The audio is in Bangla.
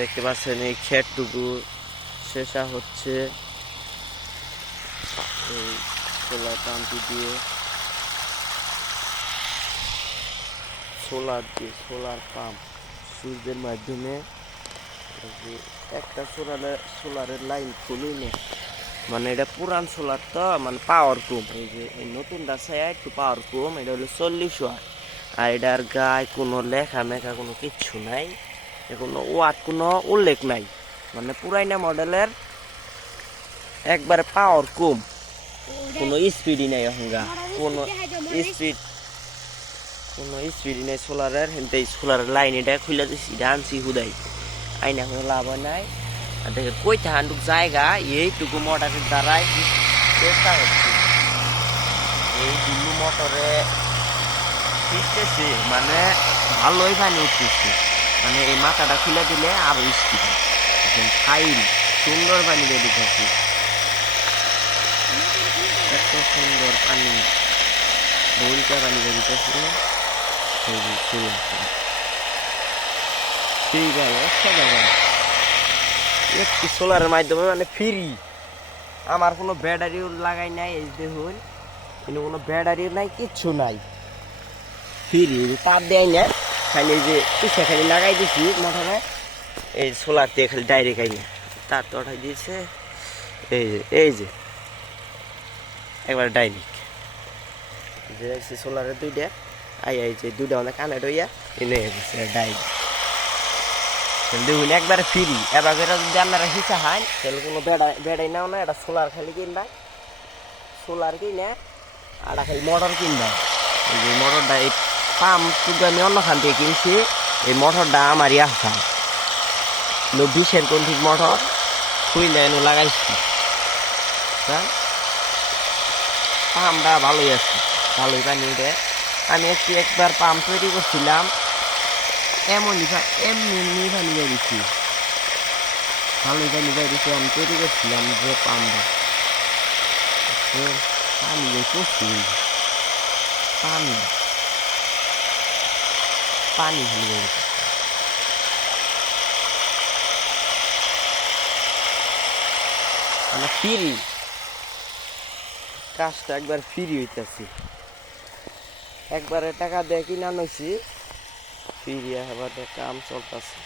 দেখতে পাচ্ছেন এই ক্ষেতটুকু শেষা হচ্ছে এই সোলার পাম্পটি দিয়ে, সোলার পাম্প সূর্যের মাধ্যমে একটা সোলারের লাইন খুলই না, মানে এটা পুরান সোলার তো মানে পাওয়ার কম। এই যে এই নতুনটা ছায়া একটু পাওয়ার কম, এটা হলো 40 ওয়াট। আর এটার গায়ে কোনো লেখা মেখা কোনো কিচ্ছু নাই, কোনো ওয়াট কোনো উল্লেখ নাই, মানে পুরাইনা মডেলের একবারে পাওয়ার কম, কোনো স্পিডই নাই এখনগা, কোনো স্পিডই নাই সোলারের। কিন্তু এই সোলারের লাইন এটা খুলে দিচ্ছি, এটা আনছি হুদাই, আইনা কোনো লাভ হয় নাই। আর দেখে কই থাকুক জায়গা এইটুকু মোটরের দ্বারাই চেষ্টা হচ্ছে, এই দুলু মোটরে ফিরতেছে, মানে ভালোই পানি উঠতেছে, মানে এই মাথাটা খুলে দিলে আরো স্পিড ফাইল সুন্দর পানি বেরিয়েছে, এত সুন্দর পানি বইটা পানি বেরিয়েছে। ঠিক আছে, একটি সোলারের মাধ্যমে মানে ফ্রি, আমার কোনো ব্যাটারিও লাগাই নাই, এই দেখুন কিন্তু কোনো ব্যাটারিও নাই, কিচ্ছু নাই, ফ্রি তার দেয় না, খালি যে পিছিয়ে খালি লাগাই দিছি মোটরে, এই সোলার দিয়ে খালি ডাইরেক্ট আইনে তার তো ওঠাই দিয়েছে, এই যে একবার ডাইরেক্ট যে সোলারের দুইটা আই যে দুইটা অনেক কানেক্ট হইয়া এনে গেছে ডাইরেক্ট। দেখুন একবারে ফ্রি, এবার করে যদি আপনারা হিসা হয় তাহলে কোনো বেড়াই নাও না, এটা সোলার খালি কিনবা, সোলার কিনে আর খালি মোটর কিনবা। এই যে মোটরটা এই পাম্পটুকু আমি অন্যখান থেকে কিনছি, এই মোটরটা আমারই আসা 20-এর কোন ঠিক মোটর খুইলে এনে লাগাইছি, পাম্পটা ভালোই আছে, ভালোই পানি উঠে। আমি একবার পাম্প তৈরি করছিলাম, এমনি পানি বেরিয়েছি, ভালোই পানি বেরিয়েছে। আমি তৈরি করছিলাম যে পাম্পটা, পানি প্রচুর, পানি পানি ভালো বেরিয়েছে, মানে ফ্রি কাজটা একবার ফ্রি হইতেছি, একবারে টাকা দিয়ে কিনা নইছি, ফ্রি আবার কাম চলতেছে।